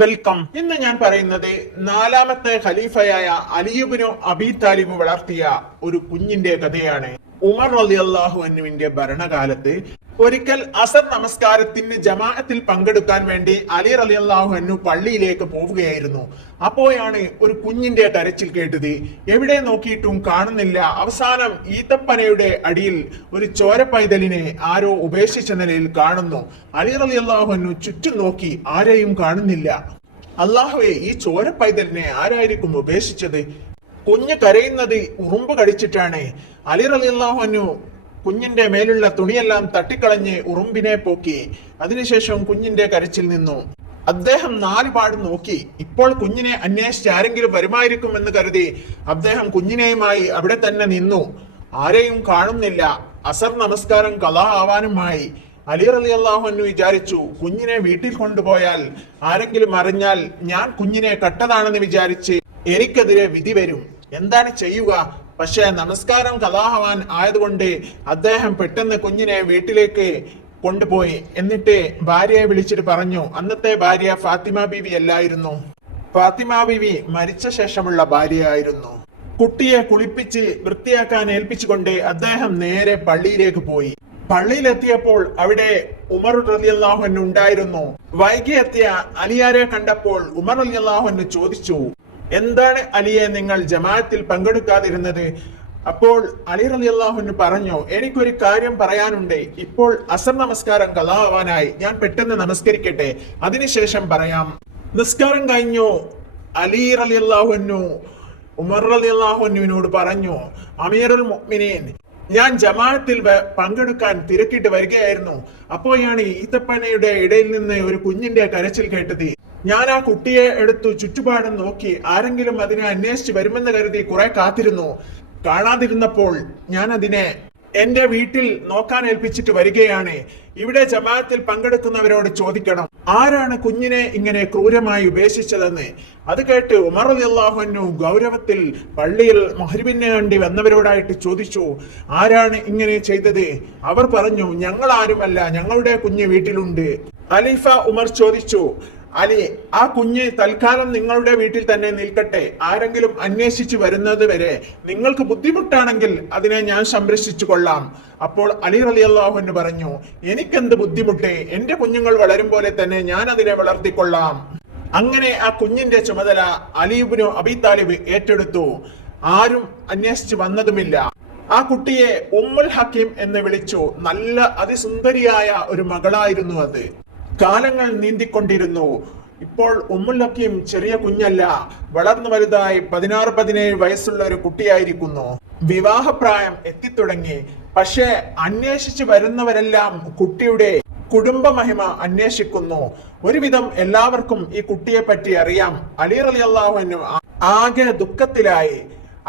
Welcome. ഇന്ന് ഞാൻ പറയുന്നത് നാലാമത്തെ ഖലീഫയായ അലി ഇബ്നു അബീ താലിബ് വളർത്തിയ ഒരു കുഞ്ഞിന്റെ കഥയാണ്. ഉമർ റളിയല്ലാഹു അൻഹുവിന്റെ ഭരണകാലത്ത് ഒരിക്കൽ അസർ നമസ്കാരത്തിന് ജമാഅത്തിൽ പങ്കെടുക്കാൻ വേണ്ടി അലി റളിയല്ലാഹു അൻഹു പള്ളിയിലേക്ക് പോവുകയായിരുന്നു. അപ്പോഴാണ് ഒരു കുഞ്ഞിന്റെ കരച്ചിൽ കേട്ടത്. എവിടെ നോക്കിയിട്ടും കാണുന്നില്ല. അവസാനം ഈത്തപ്പനയുടെ അടിയിൽ ഒരു ചോരപ്പൈതലിനെ ആരോ ഉപേക്ഷിച്ച നിലയിൽ കാണുന്നു. അലി റളിയല്ലാഹു അൻഹു ചുറ്റും നോക്കി, ആരെയും കാണുന്നില്ല. അല്ലാഹുവേ, ഈ ചോരപ്പൈതലിനെ ആരായിരിക്കും ഉപേക്ഷിച്ചത്? കുഞ്ഞ് കരയുന്നത് ഉറുമ്പ് കടിച്ചിട്ടാണ്. അലി റളിയല്ലാഹു അൻഹു കുഞ്ഞിന്റെ മേലുള്ള തുണിയെല്ലാം തട്ടിക്കളഞ്ഞ് ഉറുമ്പിനെ പോക്കി. അതിനുശേഷം കുഞ്ഞിന്റെ കരച്ചിൽ നിന്നു. അദ്ദേഹം നാലുപാടും നോക്കി. ഇപ്പോൾ കുഞ്ഞിനെ അന്വേഷിച്ച് ആരെങ്കിലും വരുമായിരിക്കുമെന്ന് കരുതി അദ്ദേഹം കുഞ്ഞിനെയുമായി അവിടെ തന്നെ നിന്നു. ആരെയും കാണുന്നില്ല. അസർ നമസ്കാരം ഖളാ ആവാനുമായി. അലി റളിയല്ലാഹു അൻഹു വിചാരിച്ചു, കുഞ്ഞിനെ വീട്ടിൽ കൊണ്ടുപോയാൽ ആരെങ്കിലും അറിഞ്ഞാൽ ഞാൻ കുഞ്ഞിനെ കട്ടതാണെന്ന് വിചാരിച്ച് എനിക്കെതിരെ വിധി വരും. എന്താണ് ചെയ്യുക? പക്ഷെ നമസ്കാരം ഖളാ ആയതുകൊണ്ട് അദ്ദേഹം പെട്ടെന്ന് കുഞ്ഞിനെ വീട്ടിലേക്ക് കൊണ്ടുപോയി. എന്നിട്ട് ഭാര്യയെ വിളിച്ചിട്ട് പറഞ്ഞു. അന്നത്തെ ഭാര്യ ഫാത്തിമ ബീവി അല്ലായിരുന്നു. ഫാത്തിമ ബീവി മരിച്ച ശേഷമുള്ള ഭാര്യയായിരുന്നു. കുട്ടിയെ കുളിപ്പിച്ച് വൃത്തിയാക്കാൻ ഏൽപ്പിച്ചുകൊണ്ട് അദ്ദേഹം നേരെ പള്ളിയിലേക്ക് പോയി. പള്ളിയിലെത്തിയപ്പോൾ അവിടെ ഉമർ റളിയല്ലാഹു അൻഹു ഉണ്ടായിരുന്നു. വൈകി എത്തിയ അലിയാരെ കണ്ടപ്പോൾ ഉമർ റളിയല്ലാഹു അൻഹു ചോദിച്ചു, എന്താണ് അലിയെ നിങ്ങൾ ജമാഅത്തിൽ പങ്കെടുക്കാതിരുന്നത്? അപ്പോൾ അലി റളിയല്ലാഹു അൻഹു പറഞ്ഞു, എനിക്കൊരു കാര്യം പറയാനുണ്ട്. ഇപ്പോൾ അസർ നമസ്കാരം ഖളാ ആവാനായി. ഞാൻ പെട്ടെന്ന് നമസ്കരിക്കട്ടെ, അതിനുശേഷം പറയാം. നിസ്കാരം കഴിഞ്ഞു. അലി റളിയല്ലാഹു അൻഹു ഉമർ റളിയല്ലാഹു അൻഹുവിനോട് പറഞ്ഞു, അമീറുൽ മുഅ്മിനീൻ, ഞാൻ ജമാഅത്തിൽ പങ്കെടുക്കാൻ തിരക്കിട്ട് വരികയായിരുന്നു. അപ്പോഴാണ് ഈത്തപ്പനയുടെ ഇടയിൽ നിന്ന് ഒരു കുഞ്ഞിന്റെ കരച്ചിൽ കേട്ടത്. ഞാൻ ആ കുട്ടിയെ എടുത്തു ചുറ്റുപാടും നോക്കി. ആരെങ്കിലും അതിനെ അന്വേഷിച്ച് വരുമെന്ന് കരുതി കുറെ കാത്തിരുന്നു. കാണാതിരുന്നപ്പോൾ ഞാൻ അതിനെ എന്റെ വീട്ടിൽ നോക്കാൻ ഏൽപ്പിച്ചിട്ട് വരികയാണ്. ഇവിടെ ജമാഅത്തിൽ പങ്കെടുക്കുന്നവരോട് ചോദിക്കണം, ആരാണ് കുഞ്ഞിനെ ഇങ്ങനെ ക്രൂരമായി ഉപേക്ഷിച്ചതെന്ന്. അത് കേട്ട് ഉമർ റളിയല്ലാഹു അൻഹു ഗൗരവത്തിൽ പള്ളിയിൽ മഗ്‌രിബിന് വേണ്ടി വന്നവരോടായിട്ട് ചോദിച്ചു, ആരാണ് ഇങ്ങനെ ചെയ്തത്? അവർ പറഞ്ഞു, ഞങ്ങൾ ആരുമല്ല, ഞങ്ങളുടെ കുഞ്ഞ് വീട്ടിലുണ്ട്. ഖലീഫ ഉമർ ചോദിച്ചു, അലി, ആ കുഞ്ഞ് തൽക്കാലം നിങ്ങളുടെ വീട്ടിൽ തന്നെ നിൽക്കട്ടെ. ആരെങ്കിലും അന്വേഷിച്ചു വരുന്നത് വരെ നിങ്ങൾക്ക് ബുദ്ധിമുട്ടാണെങ്കിൽ അതിനെ ഞാൻ സംരക്ഷിച്ചു കൊള്ളാം. അപ്പോൾ അലി റളിയല്ലാഹു അൻഹു പറഞ്ഞു, എനിക്കെന്ത് ബുദ്ധിമുട്ട്? എന്റെ കുഞ്ഞുങ്ങൾ വളരും പോലെ തന്നെ ഞാൻ അതിനെ വളർത്തിക്കൊള്ളാം. അങ്ങനെ ആ കുഞ്ഞിന്റെ ചുമതല അലി ഇബ്നു അബീ താലിബ് ഏറ്റെടുത്തു. ആരും അന്വേഷിച്ചു വന്നതുമില്ല. ആ കുട്ടിയെ ഉമ്മുൽ ഹക്കീം എന്ന് വിളിച്ചു. നല്ല അതിസുന്ദരിയായ ഒരു മകളായിരുന്നു അത്. കാലങ്ങൾ നീന്തിക്കൊണ്ടിരുന്നു. ഇപ്പോൾ ഉമ്മുൽ ഹക്കീം ചെറിയ കുഞ്ഞല്ല, വളർന്നു വലുതായി 16-17 വയസ്സുള്ള ഒരു കുട്ടിയായിരിക്കുന്നു. വിവാഹപ്രായം എത്തിത്തുടങ്ങി. പക്ഷേ അന്വേഷിച്ചു വരുന്നവരെല്ലാം കുട്ടിയുടെ കുടുംബ മഹിമ അന്വേഷിക്കുന്നു. ഒരുവിധം എല്ലാവർക്കും ഈ കുട്ടിയെ പറ്റി അറിയാം. അലി റളിയല്ലാഹു അൻഹു ആകെ ദുഃഖത്തിലായി.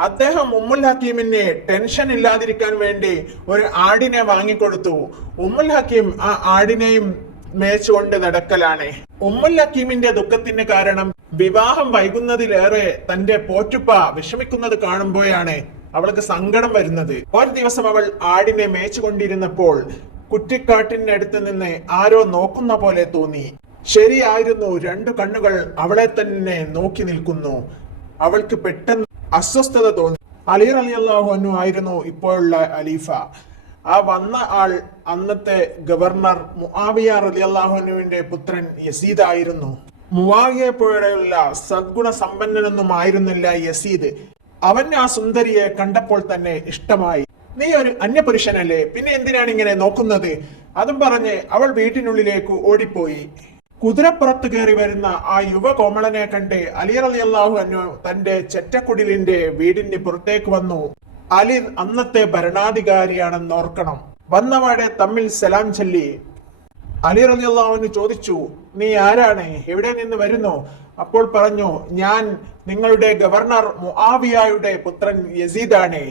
അദ്ദേഹം ഉമ്മുൽ ഹക്കീമിനെ ടെൻഷൻ ഇല്ലാതിരിക്കാൻ വേണ്ടി ഒരു ആടിനെ വാങ്ങിക്കൊടുത്തു. ഉമ്മുൽ ഹക്കീം ആ ആടിനെയും മേച്ചുകൊണ്ട് നടക്കലാണ്. ഉമ്മുൽ ഹക്കീമിന്റെ ദുഃഖത്തിന് കാരണം വിവാഹം വൈകുന്നതിലേറെ തന്റെ പോറ്റുപ്പ വിഷമിക്കുന്നത് കാണുമ്പോഴാണ് അവൾക്ക് സങ്കടം വരുന്നത്. ഒരു ദിവസം അവൾ ആടിനെ മേച്ചുകൊണ്ടിരുന്നപ്പോൾ കുറ്റിക്കാട്ടിന്റെ അടുത്ത് നിന്ന് ആരോ നോക്കുന്ന പോലെ തോന്നി. ശരിയായിരുന്നു, 2 കണ്ണുകൾ അവളെ തന്നെ നോക്കി നിൽക്കുന്നു. അവൾക്ക് പെട്ടെന്ന് അസ്വസ്ഥത തോന്നി. അലി റളിയല്ലാഹു അൻഹു ആയിരുന്നു ഇപ്പോഴുള്ള ഖലീഫ. ആ വന്ന ആൾ അന്നത്തെ ഗവർണർ മുആവിയ റളിയല്ലാഹു അൻഹുവിന്റെ പുത്രൻ യസീദ് ആയിരുന്നു. മുആവിയെ പോലെയുള്ള സദ്ഗുണ സമ്പന്നനൊന്നും ആയിരുന്നില്ല യസീദ്. അവന് ആ സുന്ദരിയെ കണ്ടപ്പോൾ തന്നെ ഇഷ്ടമായി. നീ ഒരു അന്യപുരുഷനല്ലേ, പിന്നെ എന്തിനാണ് ഇങ്ങനെ നോക്കുന്നത്? അതും പറഞ്ഞ് അവൾ വീട്ടിനുള്ളിലേക്ക് ഓടിപ്പോയി. കുതിരപ്പുറത്ത് കയറി വരുന്ന ആ യുവകോമളനെ കണ്ട് അലി റളിയല്ലാഹു അൻഹു തന്റെ ചെറ്റക്കുടിലിന്റെ വീടിന് പുറത്തേക്ക് വന്നു. അലി അന്നത്തെ ഭരണാധികാരിയാണെന്ന് ഓർക്കണം. വന്നവാടെ തമ്മിൽ സലാം ചൊല്ലി. അലി റളിയല്ലാഹു അൻഹു ചോദിച്ചു, നീ ആരാണ്? എവിടെ നിന്ന് വരുന്നു? അപ്പോൾ പറഞ്ഞു, ഞാൻ നിങ്ങളുടെ ഗവർണർ മുആവിയയുടെ പുത്രൻ യസീദാണ്.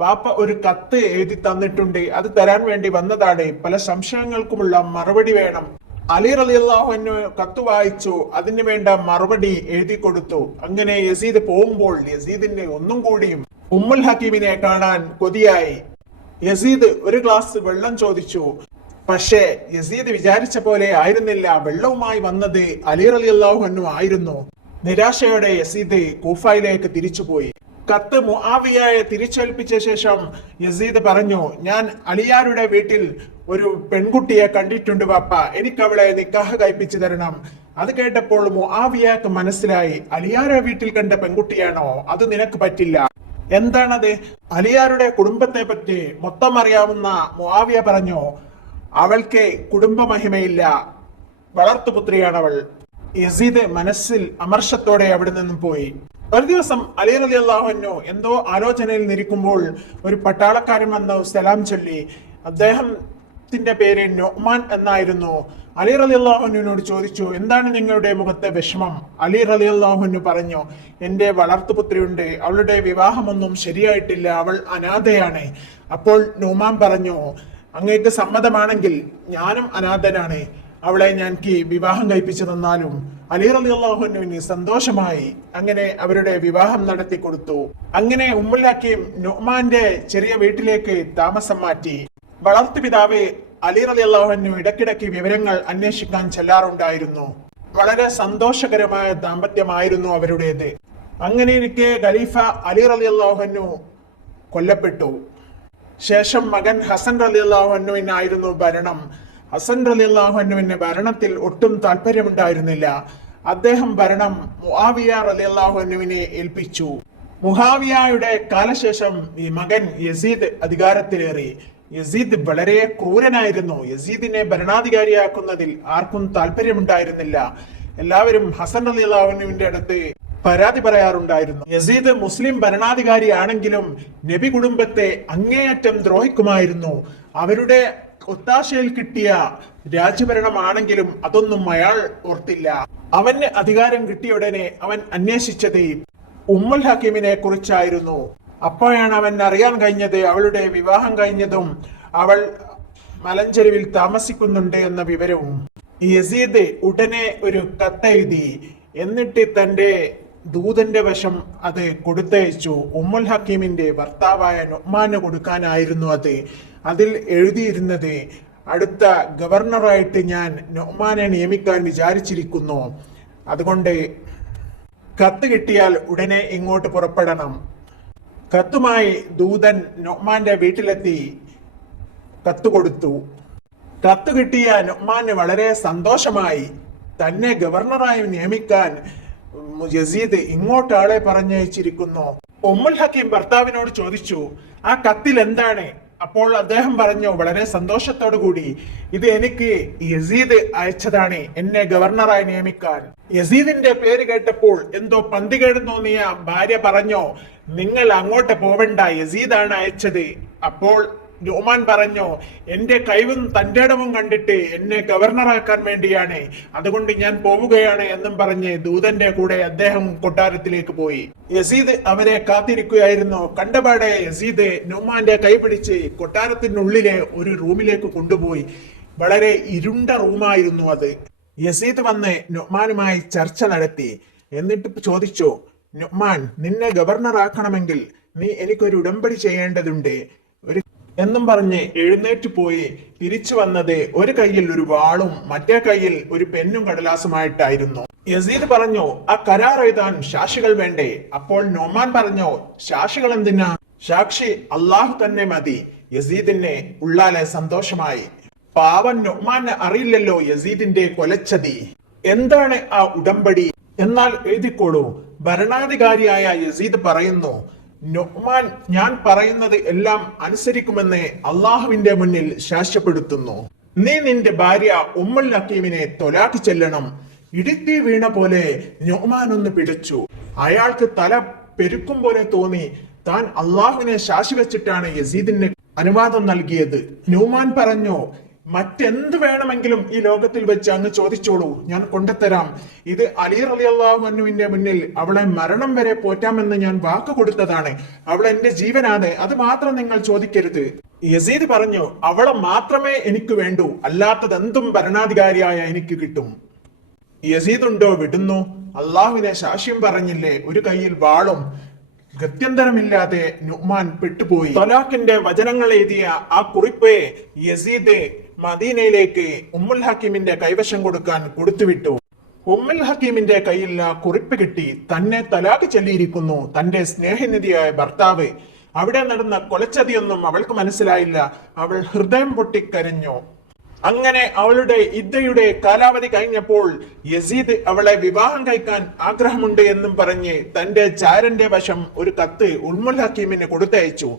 ബാപ്പ ഒരു കത്ത് എഴുതി തന്നിട്ടുണ്ട്, അത് തരാൻ വേണ്ടി വന്നതാണ്. പല സംശയങ്ങൾക്കുമുള്ള മറുപടി വേണം. അലി റളിയല്ലാഹു അൻഹു കത്ത് വായിച്ചു. അതിന് വേണ്ട മറുപടി എഴുതി കൊടുത്തു. അങ്ങനെ യസീദ് പോകുമ്പോൾ യസീദിന് ഒന്നും കൂടിയും ഉമ്മുൽ ഹക്കീമിനെ കാണാൻ കൊതിയായി. യസീദ് ഒരു ഗ്ലാസ് വെള്ളം ചോദിച്ചു. പക്ഷേ യസീദ് വിചാരിച്ച പോലെ ആയിരുന്നില്ല. വെള്ളവുമായി വന്നത് അലി റളിയല്ലാഹു അൻഹു ആയിരുന്നു. നിരാശയോടെ യസീദ് കൂഫയിലേക്ക് തിരിച്ചുപോയി. കത്ത് മുആവിയയെ തിരിച്ചേൽപ്പിച്ച ശേഷം യസീദ് പറഞ്ഞു, ഞാൻ അലിയാരുടെ വീട്ടിൽ ഒരു പെൺകുട്ടിയെ കണ്ടിട്ടുണ്ട് വാപ്പ, എനിക്ക് അവളെ നിക്കാഹ് കഴിപ്പിച്ചു തരണം. അത് കേട്ടപ്പോൾ മുആവിയക്ക് മനസ്സിലായി, അലിയാരുടെ വീട്ടിൽ കണ്ട പെൺകുട്ടിയാണോ, അത് നിനക്ക് പറ്റില്ല. എന്താണത്? അലിയാരുടെ കുടുംബത്തെ പറ്റി മൊത്തം അറിയാവുന്ന മുആവിയ പറഞ്ഞു, അവൾക്ക് കുടുംബ മഹിമയില്ല, വളർത്തുപുത്രിയാണവൾ. യസീദ് മനസ്സിൽ അമർഷത്തോടെ അവിടെ നിന്നും പോയി. ഒരു ദിവസം അലി റളിയല്ലാഹു അൻഹു എന്തോ ആലോചനയിൽ നിൽക്കുമ്പോൾ ഒരു പട്ടാളക്കാരൻ വന്ന് സലാം ചൊല്ലി. അദ്ദേഹത്തിന്റെ പേര് നൊഅ്മാൻ എന്നായിരുന്നു. അലി റളിയല്ലാഹു അൻഹുവിനോട് ചോദിച്ചു, എന്താണ് നിങ്ങളുടെ മുഖത്തെ വിഷമം? അലി റളിയല്ലാഹു അൻഹു പറഞ്ഞു, എന്റെ വളർത്തുപുത്രിയുണ്ട്, അവളുടെ വിവാഹമൊന്നും ശരിയായിട്ടില്ല, അവൾ അനാഥയാണ്. അപ്പോൾ നൊഅ്മാൻ പറഞ്ഞു, അങ്ങേക്ക് സമ്മതമാണെങ്കിൽ ഞാനും അനാഥനാണ്, അവളെ ഞങ്ങൾക്ക് വിവാഹം കഴിപ്പിച്ചു തന്നാലും. അലി റളിയല്ലാഹു അൻഹുവിന് സന്തോഷമായി. അങ്ങനെ അവരുടെ വിവാഹം നടത്തി കൊടുത്തു. അങ്ങനെ ഉമ്മുൽ ഹക്കീം നൊഅ്മാന്റെ ചെറിയ വീട്ടിലേക്ക് താമസം മാറ്റി. വളർത്തുപിതാവ് അലി റളിയല്ലാഹു അൻഹു ഇടയ്ക്കിടയ്ക്ക് വിവരങ്ങൾ അന്വേഷിക്കാൻ ചെല്ലാറുണ്ടായിരുന്നു. വളരെ സന്തോഷകരമായ ദാമ്പത്യമായിരുന്നു അവരുടേത്. അങ്ങനെ ഇരിക്കെ ഖലീഫ അലി റളിയല്ലാഹു അൻഹു കൊല്ലപ്പെട്ടു. ശേഷം മകൻ ഹസൻ റളിയല്ലാഹു അൻഹുവിനായിരുന്നു ഭരണം. ഹസൻ റളിയല്ലാഹു അൻഹുവിന് ഭരണത്തിൽ ഒട്ടും താല്പര്യമുണ്ടായിരുന്നില്ല. അദ്ദേഹം ഭരണം മുആവിയ റളിയല്ലാഹു അൻഹുവിനെ ഏൽപ്പിച്ചു. മുആവിയയുടെ കാലശേഷം ഈ മകൻ യസീദ് അധികാരത്തിലേറി. യസീദ് വളരെ ക്രൂരനായിരുന്നു. യസീദിനെ ഭരണാധികാരിയാക്കുന്നതിൽ ആർക്കും താല്പര്യമുണ്ടായിരുന്നില്ല. എല്ലാവരും ഹസൻ റളിയല്ലാഹു അൻഹുവിന്റെ അടുത്ത് പരാതി പറയാറുണ്ടായിരുന്നു. യസീദ് മുസ്ലിം ഭരണാധികാരിയാണെങ്കിലും നബി കുടുംബത്തെ അങ്ങേയറ്റം ദ്രോഹിക്കുമായിരുന്നു. അവരുടെ ഒത്താശയിൽ കിട്ടിയ രാജ്യഭരണമാണെങ്കിലും അതൊന്നും അയാൾ ഓർത്തില്ല. അവന് അധികാരം കിട്ടിയ ഉടനെ അവൻ അന്വേഷിച്ചത് ഉമ്മുൽ ഹക്കീമിനെ കുറിച്ചായിരുന്നു. അപ്പോഴാണ് അവൻ അറിയാൻ കഴിഞ്ഞത് അവളുടെ വിവാഹം കഴിഞ്ഞതും അവൾ മലഞ്ചെരുവിൽ താമസിക്കുന്നുണ്ട് എന്ന വിവരവും. യസീദ് ഉടനെ ഒരു കത്തെഴുതി. എന്നിട്ട് തന്റെ ദൂതന്റെ വശം അത് കൊടുത്തയച്ചു. ഉമ്മുൽ ഹക്കീമിന്റെ ഭർത്താവായ നൊഅ്മാന് കൊടുക്കാനായിരുന്നു അത്. അതിൽ എഴുതിയിരുന്നത്, അടുത്ത ഗവർണറായിട്ട് ഞാൻ നൊഅ്മാനെ നിയമിക്കാൻ വിചാരിച്ചിരിക്കുന്നു. അതുകൊണ്ട് കത്ത് കിട്ടിയാൽ ഉടനെ ഇങ്ങോട്ട് പുറപ്പെടണം. കത്തുമായി ദൂതൻ നൊഅ്മാന്റെ വീട്ടിലെത്തി കത്ത് കൊടുത്തു. കത്ത് കിട്ടിയ നൊഅ്മാന് വളരെ സന്തോഷമായി. തന്നെ ഗവർണറായി നിയമിക്കാൻ യസീദ് ഇങ്ങോട്ട് ആളെ പറഞ്ഞയച്ചിരിക്കുന്നു. ഉമ്മുൽ ഹക്കീം ഭർത്താവിനോട് ചോദിച്ചു, ആ കത്തിൽ എന്താണ്? അപ്പോൾ അദ്ദേഹം പറഞ്ഞു വളരെ സന്തോഷത്തോടു കൂടി, ഇത് എനിക്ക് യസീദ് അയച്ചതാണ് എന്നെ ഗവർണറായി നിയമിക്കാൻ. യസീദിന്റെ പേര് കേട്ടപ്പോൾ എന്തോ പന്തികേട് തോന്നിയ ഭാര്യ പറഞ്ഞു, നിങ്ങൾ അങ്ങോട്ട് പോവണ്ട, യസീദാണ് അയച്ചത്. അപ്പോൾ നൊഅ്മാൻ പറഞ്ഞു, എന്റെ കഴിവും തന്റെ ഇടവും കണ്ടിട്ട് എന്നെ ഗവർണറാക്കാൻ വേണ്ടിയാണ്, അതുകൊണ്ട് ഞാൻ പോവുകയാണ് എന്നും പറഞ്ഞ് ദൂതന്റെ കൂടെ അദ്ദേഹം കൊട്ടാരത്തിലേക്ക് പോയി. യസീദ് അവരെ കാത്തിരിക്കുകയായിരുന്നു. കണ്ടപാടെ യസീദ് നൊഅ്മാന്റെ കൈ പിടിച്ച് കൊട്ടാരത്തിനുള്ളിലെ ഒരു റൂമിലേക്ക് കൊണ്ടുപോയി. വളരെ ഇരുണ്ട റൂമായിരുന്നു അത്. യസീദ് വന്ന് നൊഅ്മാനുമായി ചർച്ച നടത്തി. എന്നിട്ട് ചോദിച്ചു, നൊഅ്മാൻ, നിന്നെ ഗവർണറാക്കണമെങ്കിൽ നീ എനിക്കൊരു ഉടമ്പടി ചെയ്യേണ്ടതുണ്ട് എന്നും പറഞ്ഞ് എഴുന്നേറ്റ് പോയി. തിരിച്ചു വന്നത് ഒരു കയ്യിൽ ഒരു വാളും മറ്റേ കയ്യിൽ ഒരു പെന്നും കടലാസുമായിട്ടായിരുന്നു. യസീദ് പറഞ്ഞു, ആ കരാർ എഴുതാൻ സാക്ഷികൾ വേണ്ടേ? അപ്പോൾ നൊഅ്മാൻ പറഞ്ഞു, സാക്ഷികൾ എന്തിനാ? സാക്ഷി അള്ളാഹു തന്നെ മതി. യസീദിനെ ഉള്ളാലെ സന്തോഷമായി. പാവൻ നൊഅ്മാന് അറിയില്ലല്ലോ യസീദിന്റെ കൊലച്ചതി. എന്താണ് ആ ഉടമ്പടി? എന്നാൽ എഴുതിക്കോളൂ. ഭരണാധികാരിയായ യസീദ് പറയുന്നു, നൊഅ്മാൻ ഞാൻ പറയുന്നത് എല്ലാം അനുസരിക്കുമെന്ന് അള്ളാഹുവിന്റെ മുന്നിൽ സാക്ഷ്യപ്പെടുത്തുന്നു. നീ നിന്റെ ഭാര്യ ഉമ്മുൽ ഹക്കീമിനെ തൊലാക്ക് ചെല്ലണം. ഇടുത്തി വീണ പോലെ നൊഅ്മാൻ ഒന്ന് പിടിച്ചു. അയാൾക്ക് തല പെരുക്കും പോലെ തോന്നി. താൻ അള്ളാഹുവിനെ സാക്ഷി വെച്ചിട്ടാണ് യസീദിന് അനുവാദം നൽകിയത്. നൊഅ്മാൻ പറഞ്ഞു, മറ്റെന്ത് വേണമെങ്കിലും ഈ ലോകത്തിൽ വെച്ച് അങ്ങ് ചോദിച്ചോളൂ, ഞാൻ കൊണ്ടുതരാം. ഇത് അലി റളിയല്ലാഹു അൻഹുവിന്റെ മുന്നിൽ അവളെ മരണം വരെ പോറ്റാമെന്ന് ഞാൻ വാക്ക് കൊടുത്തതാണ്. അവൾ എന്റെ ജീവനാണ്, അത് മാത്രം നിങ്ങൾ ചോദിക്കരുത്. യസീദ് പറഞ്ഞു, അവളെ മാത്രമേ എനിക്ക് വേണ്ടൂ, അല്ലാത്തതെന്തും ഭരണാധികാരിയായ എനിക്ക് കിട്ടും. യസീദ് ഉണ്ടോ വിടുന്നു? അള്ളാഹുവിനെ സാക്ഷ്യം പറഞ്ഞില്ലേ, ഒരു കയ്യിൽ വാളും ഗത്യന്തരമില്ലാതെ നുഅ്മാൻ പെട്ടുപോയി. തലാഖിന്റെ വചനങ്ങൾ എഴുതിയ ആ കുറിപ്പ് യസീദ് മദീനയിലേക്ക് ഉമ്മുൽ ഹക്കീമിന്റെ കൈവശം കൊടുക്കാൻ കൊടുത്തുവിട്ടു. ഉമ്മുൽ ഹക്കീമിന്റെ കയ്യിൽ ആ കുറിപ്പ് കിട്ടി. തന്നെ തലാഖ് ചൊല്ലിയിരിക്കുന്നു തന്റെ സ്നേഹനിധിയായ ഭർത്താവ്. അവിടെ നടന്ന കൊലച്ചതിയൊന്നും അവൾക്ക് മനസ്സിലായില്ല. അവൾ ഹൃദയം പൊട്ടിക്കരഞ്ഞു. അങ്ങനെ അവളുടെ ഇദ്ദയുടെ കാലാവധി കഴിഞ്ഞപ്പോൾ യസീദ് അവളെ വിവാഹം കഴിക്കാൻ ആഗ്രഹമുണ്ട് എന്നും പറഞ്ഞ് തന്റെ ചാരന്റെ വശം ഒരു കത്ത് ഉമ്മുൽ ഹക്കീമിന് കൊടുത്തയച്ചു.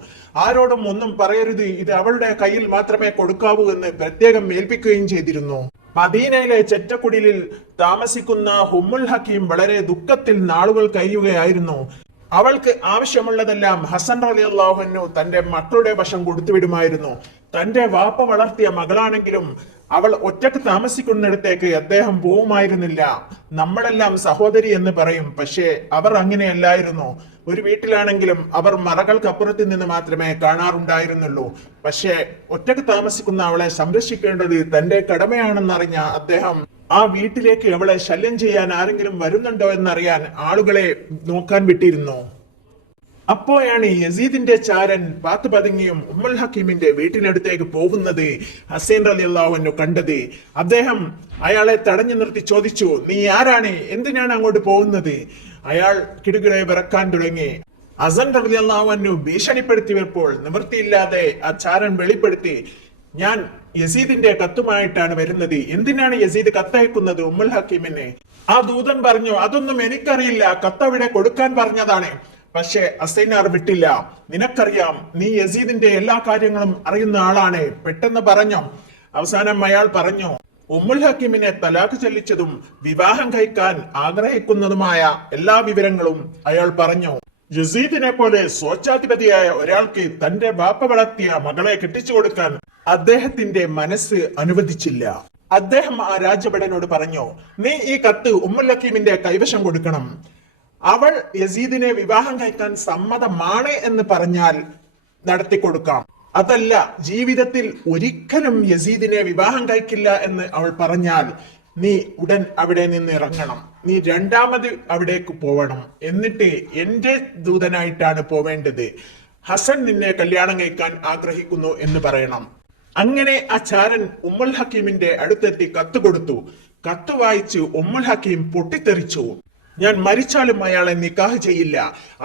ആരോടും ഒന്നും പറയരുത്, ഇത് അവളുടെ കയ്യിൽ മാത്രമേ കൊടുക്കാവൂ എന്ന് പ്രത്യേകം ഏൽപ്പിക്കുകയും ചെയ്തിരുന്നു. മദീനയിലെ ചെറ്റക്കുടിലിൽ താമസിക്കുന്ന ഉമ്മുൽ ഹക്കീം വളരെ ദുഃഖത്തിൽ നാളുകൾ കഴിയുകയായിരുന്നു. അവൾക്ക് ആവശ്യമുള്ളതെല്ലാം ഹസൻ റളിയല്ലാഹു അൻഹു തന്റെ മക്കളുടെ വശം കൊടുത്തുവിടുമായിരുന്നു. തന്റെ വാപ്പ വളർത്തിയ മകളാണെങ്കിലും അവൾ ഒറ്റക്ക് താമസിക്കുന്നിടത്തേക്ക് അദ്ദേഹം പോവുമായിരുന്നില്ല. നമ്മളെല്ലാം സഹോദരി എന്ന് പറയും, പക്ഷേ അവർ അങ്ങനെയല്ലായിരുന്നു. ഒരു വീട്ടിലാണെങ്കിലും അവർ മറകൾക്കപ്പുറത്ത് നിന്ന് മാത്രമേ കാണാറുണ്ടായിരുന്നുള്ളൂ. പക്ഷേ ഒറ്റക്ക് താമസിക്കുന്ന അവളെ സംരക്ഷിക്കേണ്ടത് തന്റെ കടമയാണെന്നറിഞ്ഞ അദ്ദേഹം ആ വീട്ടിലേക്ക് അവളെ ശല്യം ചെയ്യാൻ ആരെങ്കിലും വരുന്നുണ്ടോ എന്നറിയാൻ ആളുകളെ നോക്കാൻ വിട്ടിരുന്നു. അപ്പോഴാണ് യസീദിന്റെ ചാരൻ പാത്തു പതുങ്ങിയും ഉമ്മുൽ ഹക്കീമിന്റെ വീട്ടിനടുത്തേക്ക് പോകുന്നത് ഹസൻ റളിയല്ലാഹു അൻഹു കണ്ടത്. അദ്ദേഹം അയാളെ തടഞ്ഞു നിർത്തി ചോദിച്ചു, നീ ആരാണ്? എന്തിനാണ് അങ്ങോട്ട് പോകുന്നത്? അയാൾ കിടുകിടെ വിറക്കാൻ തുടങ്ങി. ഹസൻ റളിയല്ലാഹു അൻഹു ഭീഷണിപ്പെടുത്തിയപ്പോൾ നിവൃത്തിയില്ലാതെ ആ ചാരൻ വെളിപ്പെടുത്തി, ഞാൻ യസീദിന്റെ കത്തുമായിട്ടാണ് വരുന്നത്. എന്തിനാണ് യസീദ് കത്തയക്കുന്നത് ഉമ്മുൽ ഹക്കീമിനെ? ആ ദൂതൻ പറഞ്ഞു, അതൊന്നും എനിക്കറിയില്ല, കത്തവിടെ കൊടുക്കാൻ പറഞ്ഞതാണ്. പക്ഷെ അസൈനാർ വിട്ടില്ല. നിനക്കറിയാം, നീ യസീദിന്റെ എല്ലാ കാര്യങ്ങളും അറിയുന്ന ആളാണ്, പെട്ടെന്ന് പറഞ്ഞു. അവസാനം അയാൾ പറഞ്ഞു, ഉമ്മുൽ ഹക്കീമിനെ തലാഖ് ചൊല്ലിച്ചതും വിവാഹം കഴിക്കാൻ ആഗ്രഹിക്കുന്നതുമായ എല്ലാ വിവരങ്ങളും അയാൾ പറഞ്ഞു. യസീദിനെ പോലെ സ്വച്ഛാധിപതിയായ ഒരാൾക്ക് തന്റെ ബാപ്പ വളർത്തിയ മകളെ കെട്ടിച്ചു കൊടുക്കാൻ അദ്ദേഹത്തിന്റെ മനസ്സ് അനുവദിച്ചില്ല. അദ്ദേഹം ആ രാജഭടനോട് പറഞ്ഞു, നീ ഈ കത്ത് ഉമ്മുൽ ഹക്കീമിന്റെ കൈവശം കൊടുക്കണം. അവൾ യസീദിനെ വിവാഹം കഴിക്കാൻ സമ്മതമാണ് എന്ന് പറഞ്ഞാൽ നടത്തിക്കൊടുക്കാം. അതല്ല, ജീവിതത്തിൽ ഒരിക്കലും യസീദിനെ വിവാഹം കഴിക്കില്ല എന്ന് അവൾ പറഞ്ഞാൽ നീ ഉടൻ അവിടെ നിന്ന് ഇറങ്ങണം. നീ രണ്ടാമത് അവിടേക്ക് പോവണം. എന്നിട്ട് എന്റെ ദൂതനായിട്ടാണ് പോവേണ്ടത്. ഹസൻ നിന്നെ കല്യാണം കഴിക്കാൻ ആഗ്രഹിക്കുന്നു എന്ന് പറയണം. അങ്ങനെ ആ ചാരൻ ഉമ്മുൽ ഹക്കീമിന്റെ അടുത്തെത്തി കത്ത് കൊടുത്തു. കത്ത് വായിച്ച് ഉമ്മുൽ ഹക്കീം പൊട്ടിത്തെറിച്ചു. ഞാൻ മരിച്ചാലും അയാളെ നിക്കാഹ് ചെയ്യില്ല.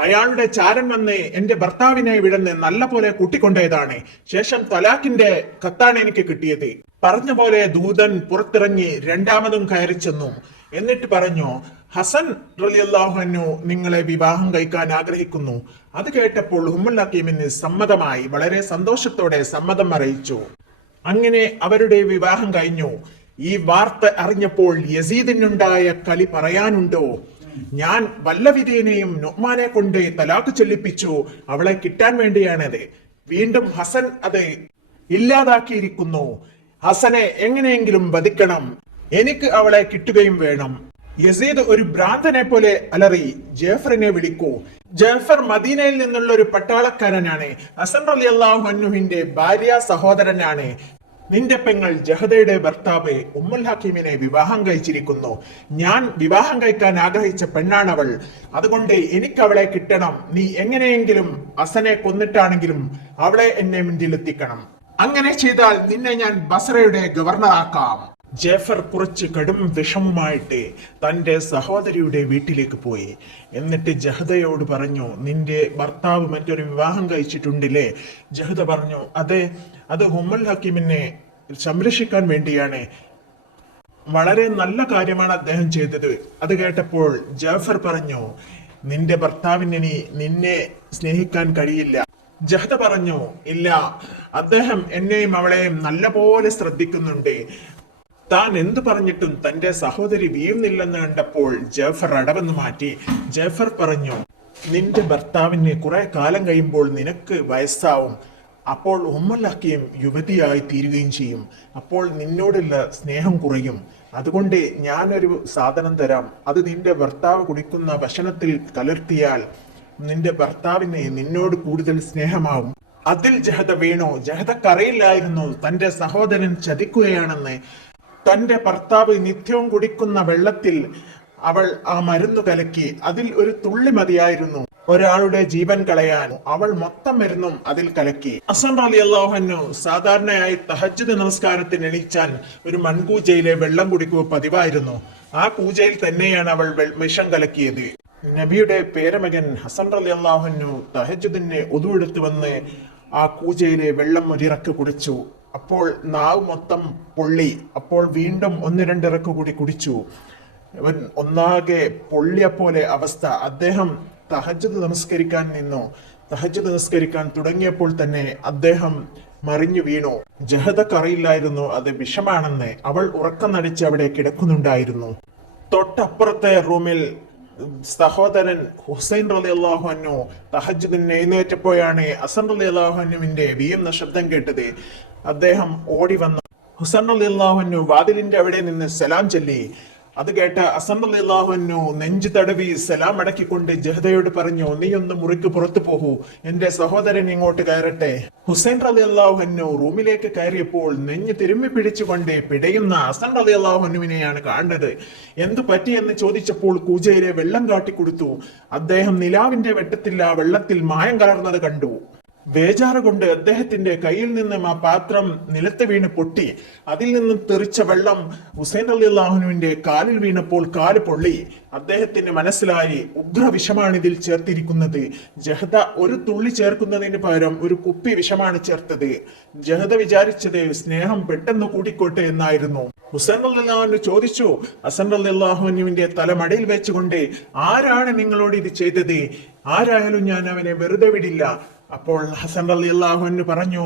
അയാളുടെ ചാരൻ വന്ന് എന്റെ ഭർത്താവിനെ വിടന്ന് നല്ല പോലെ കൂട്ടിക്കൊണ്ടതാണ്. ശേഷം തലാഖിന്റെ കത്താണ് എനിക്ക് കിട്ടിയത്. പറഞ്ഞ പോലെ ദൂതൻ പുറത്തിറങ്ങി രണ്ടാമതും കയറി ചെന്നു. എന്നിട്ട് പറഞ്ഞു, ഹസൻ റളിയല്ലാഹു അൻഹു നിങ്ങളെ വിവാഹം കഴിക്കാൻ ആഗ്രഹിക്കുന്നു. അത് കേട്ടപ്പോൾ ഉമ്മുൽ ഹക്കീമിന് സമ്മതമായി. വളരെ സന്തോഷത്തോടെ സമ്മതം അറിയിച്ചു. അങ്ങനെ അവരുടെ വിവാഹം കഴിഞ്ഞു. ഈ വാർത്ത അറിഞ്ഞപ്പോൾ യസീദിനുണ്ടായ കളി പറയാനുണ്ടോ? ഞാൻ വല്ല വിധേനയും നുഅ്മാനെ കൊണ്ട് തലാഖ് ചൊല്ലിപ്പിച്ചു. അവളെ കിട്ടാൻ വേണ്ടിയാണത്. വീണ്ടും ഹസൻ അത് ഇല്ലാതാക്കിയിരിക്കുന്നു. ഹസനെ എങ്ങനെയെങ്കിലും വധിക്കണം. എനിക്ക് അവളെ കിട്ടുകയും വേണം. യസീദ് ഒരു ഭ്രാന്തനെ പോലെ അലറി, ജാഫറിനെ വിളിക്കൂ. ജാഫർ മദീനയിൽ നിന്നുള്ള ഒരു പട്ടാളക്കാരനാണ്. ഹസൻ റളിയല്ലാഹു അൻഹുവിന്റെ ഭാര്യ സഹോദരനാണ്. നിന്റെ പെങ്ങൾ ജഹദയുടെ ഭർത്താവ് ഉമ്മുൽ ഹക്കീമിനെ വിവാഹം കഴിച്ചിരിക്കുന്നു. ഞാൻ വിവാഹം കഴിക്കാൻ ആഗ്രഹിച്ച പെണ്ണാണവൾ. അതുകൊണ്ട് എനിക്ക് അവളെ കിട്ടണം. നീ എങ്ങനെയെങ്കിലും ഹസനെ കൊന്നിട്ടാണെങ്കിലും അവളെ എന്നെ മുന്നിലെത്തിക്കണം. അങ്ങനെ ചെയ്താൽ നിന്നെ ഞാൻ ബസ്രയുടെ ഗവർണറാക്കാം. ജാഫർ കുറച്ച് കടും വിഷമമായിട്ട് തന്റെ സഹോദരിയുടെ വീട്ടിലേക്ക് പോയി. എന്നിട്ട് ജഹദയോട് പറഞ്ഞു, നിന്റെ ഭർത്താവ് മറ്റൊരു വിവാഹം കഴിച്ചിട്ടുണ്ടില്ലേ? ജഹദ പറഞ്ഞു, അതെ, അത് ഉമ്മുൽ ഹക്കീമിനെ സംരക്ഷിക്കാൻ വേണ്ടിയാണ്. വളരെ നല്ല കാര്യമാണ് അദ്ദേഹം ചെയ്തത്. അത് കേട്ടപ്പോൾ ജാഫർ പറഞ്ഞു, നിന്റെ ഭർത്താവിന് നിന്നെ സ്നേഹിക്കാൻ കഴിയില്ല. ജഹദ പറഞ്ഞു, ഇല്ല, അദ്ദേഹം എന്നെയും അവളെയും നല്ലപോലെ ശ്രദ്ധിക്കുന്നുണ്ട്. താൻ എന്തു പറഞ്ഞിട്ടും തന്റെ സഹോദരി വീഴുന്നില്ലെന്ന് കണ്ടപ്പോൾ ജാഫർ അടവെന്ന് മാറ്റി. ജാഫർ പറഞ്ഞു, നിന്റെ ഭർത്താവിന് കുറെ കാലം കഴിയുമ്പോൾ നിനക്ക് വയസ്സാവും. അപ്പോൾ ഉമ്മുൽ ഹക്കീം യുവതിയായി തീരുകയും ചെയ്യും. അപ്പോൾ നിന്നോടുള്ള സ്നേഹം കുറയും. അതുകൊണ്ട് ഞാനൊരു സാധനം തരാം. അത് നിന്റെ ഭർത്താവ് കുടിക്കുന്ന ഭക്ഷണത്തിൽ കലർത്തിയാൽ നിന്റെ ഭർത്താവിന് നിന്നോട് കൂടുതൽ സ്നേഹമാവും. അതിൽ ജഹദ വീണു. ജഹദക്കറിയില്ലായിരുന്നു തന്റെ സഹോദരൻ ചതിക്കുകയാണെന്ന്. തന്റെ ഭർത്താവ് നിത്യവും കുടിക്കുന്ന വെള്ളത്തിൽ അവൾ ആ മരുന്ന് കലക്കി. അതിൽ ഒരു തുള്ളി മതിയായിരുന്നു ഒരാളുടെ ജീവൻ കളയാൻ. അവൾ മൊത്തം മരുന്നും അതിൽ കലക്കി. ഹസൻ റളിയല്ലാഹു അൻഹു സാധാരണയായി തഹജ്ജുദ് നമസ്കാരത്തിന് എണീച്ചാൽ ഒരു മൺകൂജയിലെ വെള്ളം കുടിക്കുക പതിവായിരുന്നു. ആ കൂജയിൽ തന്നെയാണ് അവൾ വിഷം കലക്കിയത്. നബിയുടെ പേരമകൻ ഹസൻ റളിയല്ലാഹു അൻഹു തഹജ്ജുദിന് ഉദു എടുത്തു വന്ന് ആ കൂജയിലെ വെള്ളം ഒരിറക്ക് കുടിച്ചു. അപ്പോൾ നാവ് മൊത്തം പൊള്ളി. അപ്പോൾ വീണ്ടും 1-2 ഇറക്ക് കൂടി കുടിച്ചു. ഒന്നാകെ പൊള്ളിയ പോലെ അവസ്ഥ. അദ്ദേഹം തഹജ്ജുദ് നമസ്കരിക്കാൻ നിന്നു. തഹജ്ജുദ് നമസ്കരിക്കാൻ തുടങ്ങിയപ്പോൾ തന്നെ അദ്ദേഹം മറിഞ്ഞു വീണു. ജഹദക്കറിയില്ലായിരുന്നു അത് വിഷമാണെന്ന്. അവൾ ഉറക്കം നടിച്ച് അവിടെ കിടക്കുന്നുണ്ടായിരുന്നു. തൊട്ടപ്പുറത്തെ റൂമിൽ സഹോദരൻ ഹുസൈൻ റളിയല്ലാഹു അൻഹു തഹജ്ജുദിന് എഴുന്നേറ്റപ്പോഴാണ് ഹസൻ റളിയല്ലാഹു അൻഹുവിന്റെ വീഴുന്ന ശബ്ദം കേട്ടത്. അദ്ദേഹം ഓടി വന്നു. ഹുസൈൻ റളിയല്ലാഹു അൻഹു വാതിലിന്റെ അവിടെ നിന്ന് സലാം ചൊല്ലി. അത് കേട്ട ഹസൻ റളിയല്ലാഹു അൻഹു നെഞ്ചു തടവി സലാം അടക്കിക്കൊണ്ട് ജഹദയോട് പറഞ്ഞു, നീ ഒന്ന് മുറിക്ക് പുറത്തു പോകൂ, എന്റെ സഹോദരൻ ഇങ്ങോട്ട് കയറട്ടെ. ഹുസൈൻ റളിയല്ലാഹു അൻഹു റൂമിലേക്ക് കയറിയപ്പോൾ നെഞ്ഞ് തിരുമ്മി പിടിച്ചുകൊണ്ട് പിടയുന്ന ഹസൻ റളിയല്ലാഹു അൻഹുവിനെയാണ് കാണുന്നത്. എന്തു പറ്റിയെന്ന് ചോദിച്ചപ്പോൾ കൂജയിലെ വെള്ളം കാട്ടിക്കൊടുത്തു. അദ്ദേഹം നിലാവിന്റെ വെട്ടത്തിൽ ആ വെള്ളത്തിൽ മായം കലർന്നത് കണ്ടു. ബേജാറ് കൊണ്ട് അദ്ദേഹത്തിന്റെ കയ്യിൽ നിന്നും ആ പാത്രം നിലത്ത് വീണ് പൊട്ടി. അതിൽ നിന്നും തെറിച്ച വെള്ളം ഹുസൈൻ റളിയല്ലാഹു അൻഹുവിന്റെ കാലിൽ വീണപ്പോൾ കാല് പൊള്ളി. അദ്ദേഹത്തിന് മനസ്സിലായി, ഉഗ്രവിഷമാണ് ഇതിൽ ചേർത്തിരിക്കുന്നത്. ജഹദ ഒരു തുള്ളി ചേർക്കുന്നതിന് പകരം ഒരു കുപ്പി വിഷമാണ് ചേർത്തത്. ജഹദ വിചാരിച്ചത് സ്നേഹം പെട്ടെന്ന് കൂടിക്കോട്ടെ എന്നായിരുന്നു. ഹുസൈൻ റളിയല്ലാഹു അൻഹു ചോദിച്ചു. ഹസൻ റളിയല്ലാഹു അൻഹുവിന്റെ തല മടിയിൽ വെച്ചുകൊണ്ട്, ആരാണ് നിങ്ങളോട് ഇത് ചെയ്തത്? ആരായാലും ഞാൻ അവനെ വെറുതെ വിടില്ല. അപ്പോൾ ഹസൻ റളിയല്ലാഹു അൻഹു പറഞ്ഞു,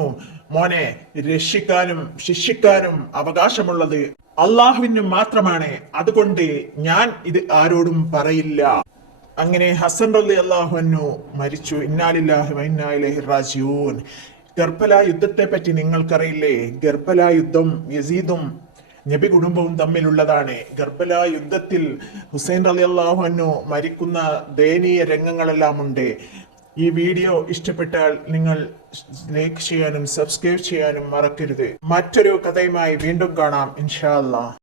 മോനെ, രക്ഷിക്കാനും ശിക്ഷിക്കാനും അവകാശമുള്ളത് അള്ളാഹുവിന് മാത്രമാണ്. അതുകൊണ്ട് ഞാൻ ഇത് ആരോടും പറയില്ല. അങ്ങനെ ഹസൻ റളിയല്ലാഹു അൻഹു മരിച്ചു. ഇന്നാ ലില്ലാഹി വ ഇന്നാ ഇലൈഹി റാജിഊൻ. ഗർബല യുദ്ധത്തെ പറ്റി നിങ്ങൾക്കറിയില്ലേ? ഗർബല യുദ്ധം യസീദും നബി കുടുംബവും തമ്മിലുള്ളതാണ്. ഗർബല യുദ്ധത്തിൽ ഹുസൈൻ റളിയല്ലാഹു അൻഹു മരിക്കുന്ന ദയനീയ രംഗങ്ങളെല്ലാം ഉണ്ട്. ഈ വീഡിയോ ഇഷ്ടപ്പെട്ടാൽ നിങ്ങൾ ലൈക്ക് ചെയ്യാനും സബ്സ്ക്രൈബ് ചെയ്യാനും മറക്കരുത്. മറ്റൊരു കഥയുമായി വീണ്ടും കാണാം ഇൻഷാ അല്ലാഹ്.